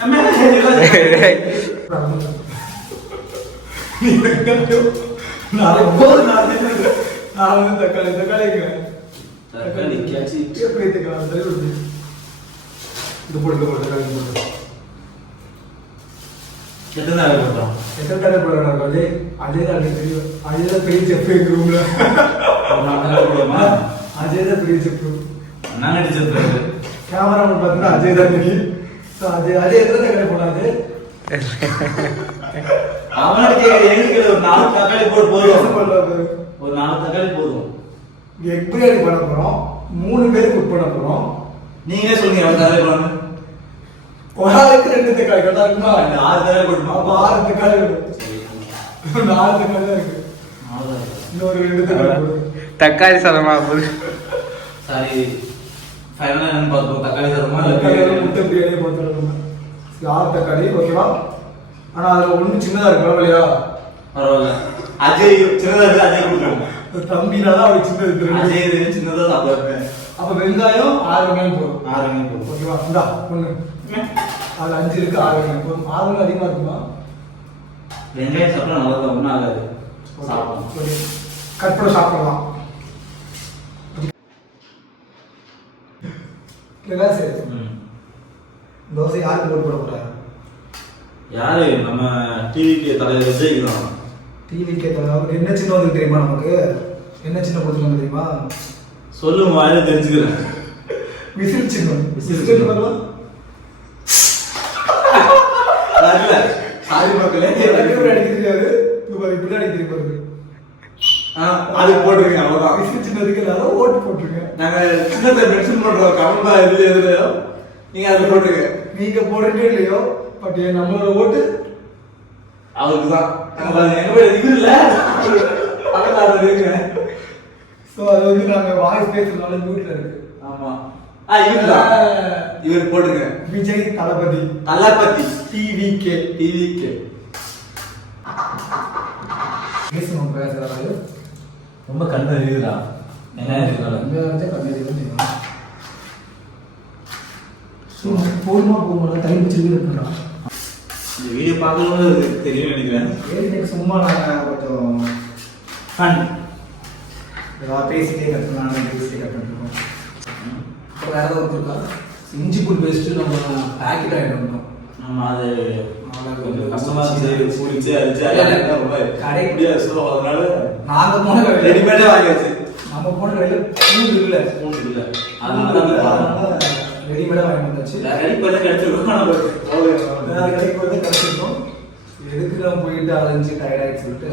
தக்காளி இது போட்டு தக்காளி போட்டு எத்தனை போடுறோம் அதேதான் பெரிய செஃப் எங்க ரூம்ல அஜய்தான் பெரிய செஃப் கேமராமேன் பார்த்தீங்கன்னா அஜய் தான் தெரியும் அஜய் எத்தனை தக்காளி போடாது அவனுக்கு ஒரு 4 தக்காளி போட்டு போதும் ஒரு 4 தக்காளி போதும் எக் பிரியாணி பண்ண போறோம் 3 பேருக்கு குக் பண்ண போறோம் நீங்களே சொல்லுங்க எவ்வளவு தக்காளி போடணும் ஒரு ஆளுக்கு 2 தக்காளி கரெக்டா இருக்குமா 6 தக்காளி போடணும் அப்ப 6 தக்காளி வேணும் 4 தக்காளி தான் இருக்கு இன்னொரு 2 தக்காளி போடு தக்காளி சாதமா போடு சரி ஃபைனலா என்ன பார்த்தோம் தக்காளி சாதமா இல்ல முட்டை பிரியாணி போட்டுறோம் 6 தக்காளி ஓகேவா ஆனா அதுல ஒண்ணு சின்னதா இருக்கு பரவாயில்லையா பரவாயில்ல அஜய் சின்னதா இருக்கு அஜய் கொடுக்கணும் தம்பினால அவ சின்னது இருக்கு அஜய் சின்னதா சாப்பிடுவாங்க அப்ப வெங்காயம் 6 வெங்காயம் போதும் 6 வெங்காயம் போதும் ஓகேவா இந்தா ஒண்ணு அது 5 இருக்கு 6 வெங்காயம் போதும் 6 வெங்காயம் அதிகமா இருக்குமா வெங்காயம் சாப்பிட்டா நல்லா தான் ஒன்றும் ஆகாது சாப்பிடலாம் கட் பண்ண சாப்பிடலாம் கேட்கா சரி தோசை யாருக்கு போட்டு போட போறாரு யாரு நம்ம டிவிக்கு தலைவர் விஜய்க்கு தான் டிவிக்கு தலைவர் என்ன சின்ன வந்து தெரியுமா நமக்கு என்ன சின்ன கொடுத்துருக்காங்க தெரியுமா சொல்லுங்க வாயில தெரிஞ்சுக்கிறேன் விசில் சின்னம் விசில் பண்ணலாம் சாரி மக்களே அடிக்க தெரியாது இப்படி அடிக்க தெரியும் அது போட்டுருங்க அவ்வளவுதான் விசில் சின்னதுக்கு எல்லாரும் ஓட்டு போட்டுருங்க நாங்க சின்னத்தை மென்ஷன் பண்றோம் கமெண்ட்ல எதுலையோ நீங்க அது போட்டுருங்க நீங்க போடுறீங்க இல்லையோ பட் நம்மளோட ஓட்டு அவருக்கு தான் எங்க போய் இது இல்ல சோ அது வந்து நாங்க வாய்ஸ் பேசுறதுனால மியூட்ல இருக்கு ஆமா இவர் போடுங்க விஜய் தளபதி டிவிகே பேசணும் பேசுறாரு ரொம்ப கண்ணு இருக்குடா என்ன இருக்குடா போடுமா டைம் வச்சிருக்கா இந்த வீடியோ பார்க்கணும்னு தெரியும் நினைக்கிறேன் சும்மா நாங்கள் கொஞ்சம் ஃபன் ஏதாவது பேசிட்டே கற்றுருக்கோம் அப்புறம் வேறு ஏதாவது இருக்கா இஞ்சி பூண்டு பேஸ்ட்டு நம்ம பேக்கெட் ஆகிட்டு வந்தோம் நம்ம அது கொஞ்சம் கஷ்டமாக இருந்துச்சு பிடிச்சி அடிச்சு ரொம்ப கடை முடியாது ஸோ அதனால நாங்கள் போன ரெடிமேடே வாங்கியாச்சு நம்ம போன கையில் பூண்டு இல்லை அதனால ரெடிமேடாக வாங்கி வந்தாச்சு ரெடி பண்ண கிடைச்சிருக்கோம் வேறு கடைக்கு வந்து கிடச்சிருக்கோம் எதுக்கு நம்ம போயிட்டு அலைஞ்சு டயர்டாகிட்டு சொல்லிட்டு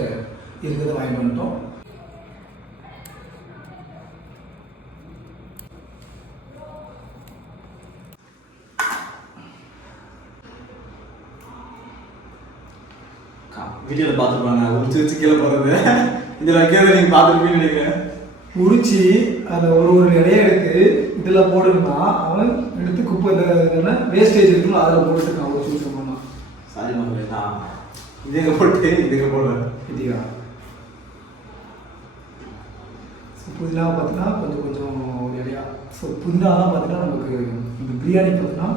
இருக்கிறத வாங்கி வந்துட்டோம் வீடியோவில் பார்த்துருப்பாங்க உரிச்சு கீழே போகிறது இதில் வைக்கிறது நீங்கள் பார்த்துருப்பீங்கன்னு நினைக்கிறேன் உரிச்சு அதை ஒரு இலையை எடுத்து இதில் போடணும்னா அவன் எடுத்து குப்பை வேஸ்டேஜ் இருக்குன்னு அதில் போட்டுருக்கான் ஒரு சூசமாக சாரி மக்களே நான் இதுங்க போட்டு இதுங்க போடுவேன் இதுயா புதினா பார்த்தீங்கன்னா கொஞ்சம் ஒரு இலையா ஸோ புதினாலாம் பார்த்தீங்கன்னா நமக்கு இந்த பிரியாணி பார்த்தீங்கன்னா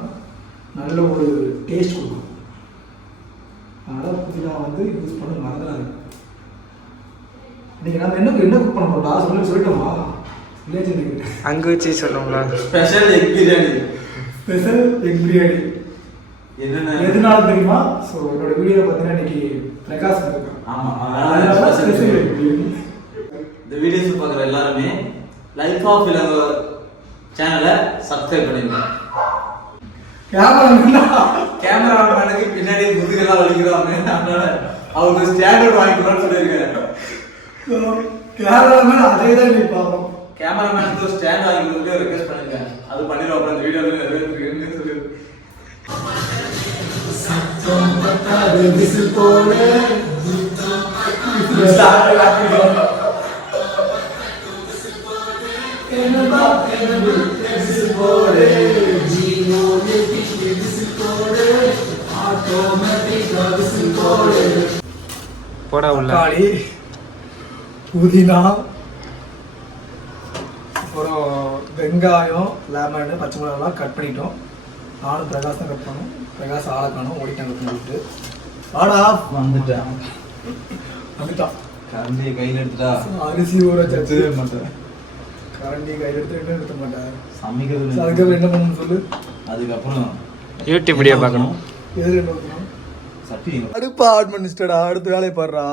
நல்ல ஒரு டேஸ்ட் கொடுக்கும் அதனால் புதினா வந்து யூஸ் பண்ண மறந்துடாது இன்னைக்கு நம்ம என்ன குக் பண்ண போறோம் சொல்லிட்டோமா அங்க வச்சு சொல்லுங்களா ஸ்பெஷல் எக் பிரியாணி என்னென்ன எதுனால தெரியுமா ஸோ என்னோட வீடியோ பார்த்தீங்கன்னா இன்னைக்கு பிரகாஷ் இருக்கான் ஆமாம் இந்த வீடியோஸ் பார்க்குற எல்லாருமே லைஃப் ஆஃப் இளங்கோ சேனலை சப்ஸ்கிரைப் பண்ணிருங்க கேமராமேனுக்கு பின்னாடி முதுகெல்லாம் வலிக்கிறாங்க அதனால அவருக்கு ஸ்டாண்டர்ட் வாங்கிக்கலாம்னு சொல்லியிருக்கேன் கேமராமேன் அதே தான் நீ பார்ப்போம் கேமராமேனுக்கு ஒரு ஸ்டாண்ட் வாங்கிக்கிறதுக்கு ரெக்வெஸ்ட் பண்ணுங்க அது பண்ணிடுவோம் அப்புறம் இந்த வீடியோவில் நிறைவேற்றுக்குன்னு சொல்லிடுறேன் போடா உள்ள தக்காளி புதினா அப்புறம் வெங்காயம் லெமன் பச்சை மிளகாலாம் கட் பண்ணிட்டோம் நானும் பிரகாஷ் தான் கட் பண்ணோம். பிரகாஷ் ஆளை காணும், ஓடிட்டாங்க பண்ணிட்டு. ஆடா வந்துட்டேன். வந்துட்டான். கரண்டியை கையில் எடுத்துட்டா அரிசி ஊற வச்சு மாட்டேன். கரண்டி கையில் எடுத்துட்டு நிறுத்த மாட்டேன். சமைக்கிறது அதுக்கப்புறம் என்ன பண்ணணும்னு சொல்லு. அதுக்கப்புறம் யூடியூப் வீடியோ பார்க்கணும். எது என்ன பண்ணணும்? சட்டி அடுப்பா ஆட் பண்ணிச்சிட்டடா. அடுத்த வேலையை பாடுறா.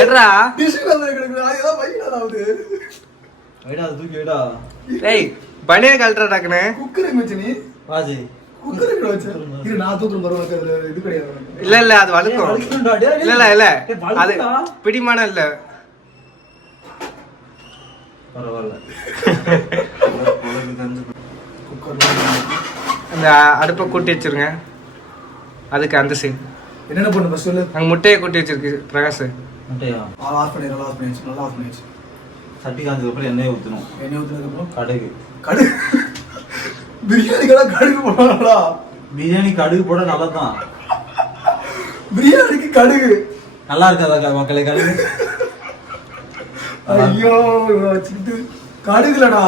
ஏடா வைடா, அது தூக்கி வைடா. டேய் பனியா கழட்டற டக்குனே. குக்கர் வச்சு நீ வாஜி குக்கர் வச்சு இரு. நான் தூக்குற மரம் இது கிடையாது. இல்ல அது வழுக்கும். இல்ல அது பிடிமான இல்ல. பரவாயில்ல. அந்த அடுப்பை கூட்டி வச்சிருங்க. அதுக்கு அந்த சைடு என்னென்ன பண்ணு ஃபர்ஸ்ட் சொல்லு. அங்க முட்டையை கூட்டி வச்சிருக்கு பிரகாஷ். முட்டையா? ஆஃப் பண்ணிடுறோம். ஆஃப் பண்ணிடுச்சு. நல்லா ஆஃப் பண்ணிடுச்சு. சட்டி காஞ்சதுக்கு அப்புறம் எண்ணெய் ஊற்றணும். எண்ணெய் ஊற்றினதுக்கப்புறம் கடுகு. கடுகு பிரியாணிக்கெல்லாம் கடுகு போடணும்டா. பிரியாணி கடுகு போட நல்லதுதான். பிரியாணிக்கு கடுகு நல்லா இருக்காதா மக்களே கடுகு? ஐயோ வச்சுக்கிட்டு கடுகுலடா.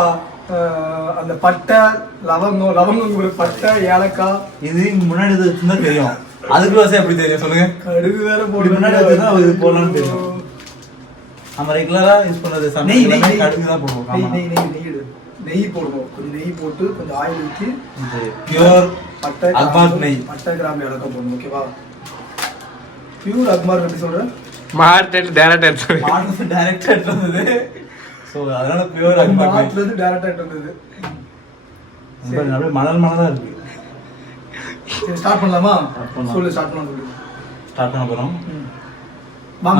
அந்த பட்டை லவங்கம் ஒரு பட்டை ஏலக்காய் இது முன்னாடி வச்சுருந்தா தெரியும். அதுக்குள்ள வசதி எப்படி தெரியும் சொல்லுங்க? கடுகு வேற இப்படி முன்னாடி வச்சுருந்தா இது போடலாம்னு தெரியும். நம்ம ரெகுலரா யூஸ் பண்றது சமையல் கடுகு தான் போடுவோம். நெய் போடுவோம். கொஞ்சம் நெய் போட்டு கொஞ்சம் ஆயில் ஊற்றி பியூர் பட்டை அக்மார்க் நெய், பட்டை கிராம்பு ஏலக்காய் போடணும். ஓகேவா? பியூர் அக்மார்க் எப்படி சொல்றேன்? மார்டெல் டைரக்டா எடுத்து மார்டெல் டைரக்டா எடுத்து வந்தது. சோ அதனால பியூர் அக்மார்க் நெய் மார்டெல் இருந்து டைரக்டா எடுத்து வந்தது. அப்படியே மணலா இருக்கு. சரி ஸ்டார்ட் பண்ணலாமா? சொல்லு. ஸ்டார்ட் பண்ணலாம் சொல்லு. ஸ்டார்ட் பண்ண போறோம்.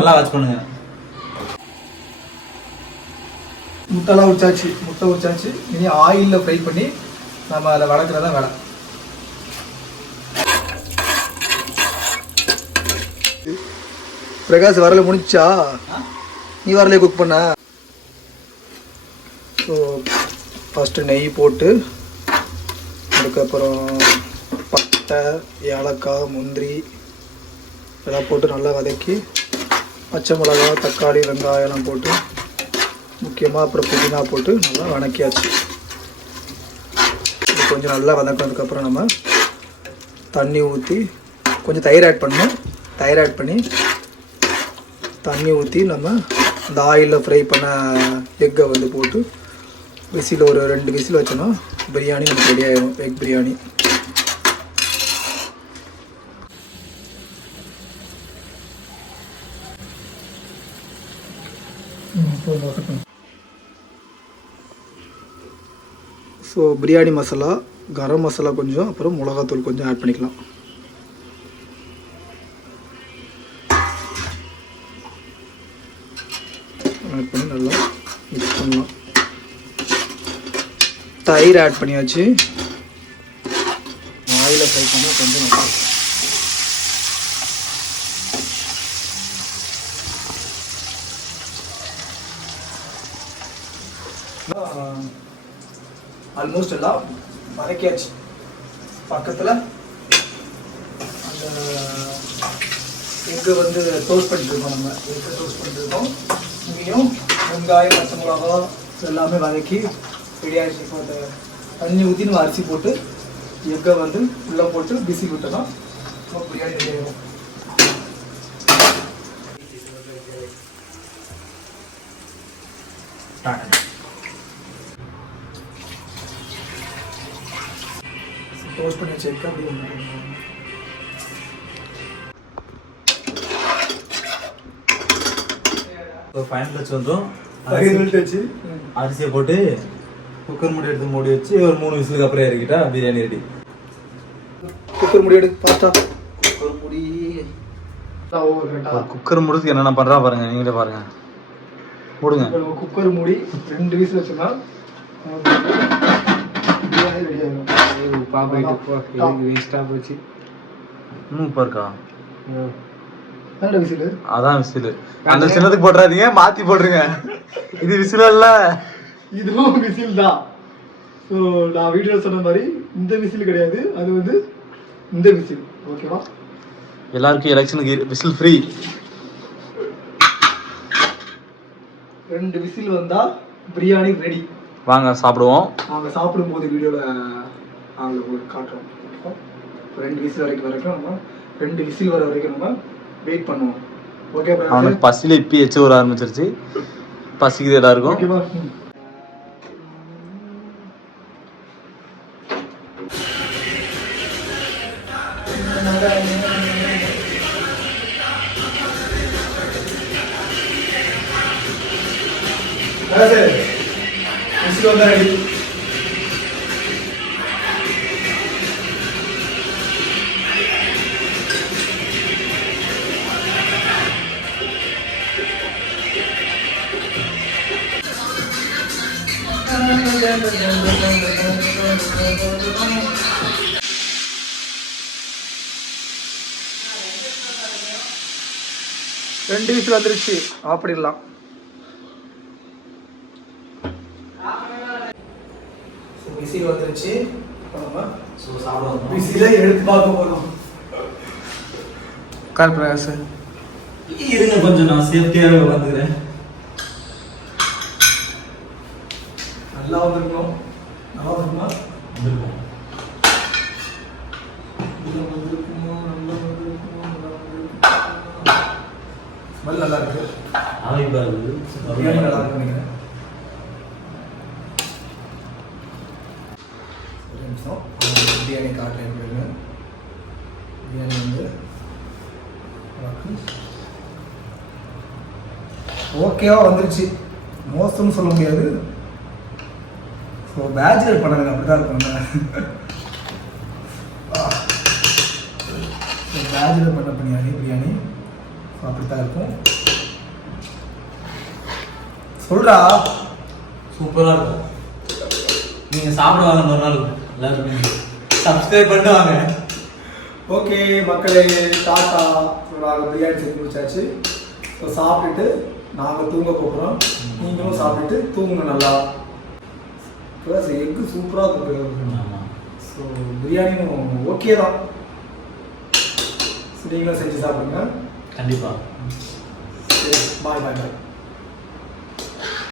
நல்லா வாட்ச் பண்ணுங்க. முட்டைலாம் முட்டை உரிச்சாச்சு. இனி ஆயிலில் ஃப்ரை பண்ணி நம்ம அதை வளர்க்குறதா வேலை. பிரகாஷ் வரல முடிச்சா? நீ வரலையே குக் பண்ண? ஸோ ஃபஸ்ட்டு நெய் போட்டு அதுக்கப்புறம் பட்டை ஏலக்காய் முந்திரி இதெல்லாம் போட்டு நல்லா வதக்கி பச்சை மிளகா தக்காளி வெங்காயம்லாம் போட்டு முக்கியமாக அப்புறம் புதினா போட்டு நல்லா வதக்கியாச்சு. இது கொஞ்சம் நல்லா வதக்கினதுக்கப்புறம் நம்ம தண்ணி ஊற்றி கொஞ்சம் தயிர் ஆட் பண்ணணும். தயிர் ஆட் பண்ணி தண்ணி ஊற்றி நம்ம இந்த ஆயிலில் ஃப்ரை பண்ண எக்கை வந்து போட்டு விசில் ஒரு 2 விசில் வச்சோன்னா பிரியாணி நமக்கு ரெடி ஆகிடும். எக் பிரியாணி. ஸோ பிரியாணி மசாலா, கரம் மசாலா கொஞ்சம், அப்புறம் மிளகாத்தூள் கொஞ்சம் ஆட் பண்ணிக்கலாம். ஆட் பண்ணி நல்லா மிக்ஸ் பண்ணலாம். தயிர் ஆட் பண்ணியாச்சு. ஆயிலில் ஃப்ரை பண்ணால் கொஞ்சம் நல்லா இருக்கும். ஆல்மோஸ்ட் எல்லாம் வதக்கியாச்சு. பக்கத்தில் அந்த எக்கு வந்து டோஸ்ட் பண்ணிட்டுருக்கோம். நம்ம எக்கு டோஸ்ட் பண்ணிட்டுருக்கோம். இங்கேயும் வெங்காயம் பச்சை மிளகா எல்லாமே வதக்கி ரெடி ஆகிடுச்சு. இப்போ அந்த தண்ணி ஊற்றி நம்ம அரிசி போட்டு எக்கை வந்து உள்ளே போட்டு பிசி விட்டோம்னா நம்ம பிரியாணி ரெடி ஆகிடும். டோஸ்ட் பண்ணி வச்சிருக்கேன். அப்படி ஃபைனல் டச் வந்தோம். வச்சு அரிசியை போட்டு குக்கர் மூடி எடுத்து மூடி வச்சு ஒரு 3 விசிலுக்கு அப்புறம் இறக்கிட்டா பிரியாணி ரெடி. குக்கர் மூடி எடு ஃபாஸ்டா. குக்கர் மூடி குக்கர் மூடுறதுக்கு என்னென்ன பண்ணுறா பாருங்க. நீங்களே பாருங்க. மூடுங்க. குக்கர் மூடி 2 விசில் வச்சோம்னா பிரியாணி ரெடி ஆகிடும். இன்னும் இருக்கா? விசில் அதான் விசில். அந்த சின்னதுக்கு போட்டுறாதீங்க, மாத்தி போட்டுருங்க. இது விசில் இல்ல, இதுவும் விசில் தான். ஸோ நான் வீடியோவில் சொன்ன மாதிரி இந்த விசில் கிடையாது, அது வந்து இந்த விசில். ஓகேவா? எல்லாருக்கும் எலெக்ஷனுக்கு விசில் ஃப்ரீ. 2 விசில் வந்தா பிரியாணி ரெடி. வாங்க சாப்பிடுவோம். நாங்கள் சாப்பிடும்போது வீடியோவில் நாங்கள் உங்களுக்கு காட்டுறோம். 2 விசில் வரைக்கும் நம்ம 2 விசில் வர வரைக்கும் நம்ம வெயிட் பண்ணுவோம். ஓகே அவனுக்கு பசியில் இப்பி எச்சு வர ஆரம்பிச்சிருச்சு. பசிக்குது எல்லாருக்கும். ஓகேவா? விசில் வந்தால் ரெடி. ரெண்டு விசில் வந்துருச்சு. ஆஃப் பண்ணிடலாம். விசில் வந்துருச்சு. விசில எடுத்து பார்க்க போதும். கால் பிரகாஷ் இருங்க கொஞ்சம் நான் சேஃப்டியாக வந்துக்கிறேன். நல்லா வந்துருக்கணும். நல்லா வந்துருக்குமா? வந்துருக்கோம். ஸ்மெல் நல்லா இருக்கு. ஆவிப்பா இருக்குது. பிரியாணி நல்லா இருக்கு நினைக்கிறேன். ஒரு நிமிஷம் பிரியாணி காட்டுறேன். பிரியாணி வந்து ஓகேவா வந்துருச்சு. மோசம்னு சொல்ல முடியாது. ஸோ பேச்சுலர் பண்ணதுங்க அப்படி தான் இருக்கும். பேச்சுலர் பண்ண பிரியாணி ஸோ அப்படி தான் இருக்கும். சொல்கிறா சூப்பராக இருக்கும். நீங்கள் சாப்பிடுவாங்க ஒரு நாள் எல்லாருமே சப்ஸ்கிரைப் பண்ணிட்டு வாங்க. ஓகே மக்களே, டாட்டா. நாங்கள் பிரியாணி செஞ்சு முடிச்சாச்சு. ஸோ சாப்பிட்டுட்டு நாங்கள் தூங்க போகிறோம். நீங்களும் சாப்பிட்டுட்டு தூங்குங்க நல்லா. ப்ளஸ் எக்கு சூப்பராக இருக்கும். ஸோ பிரியாணியும் ஓகே தான். ஸோ நீங்களும் செஞ்சு சாப்பிடுங்க கண்டிப்பாக. சரி, பாய் பாய் பாய்.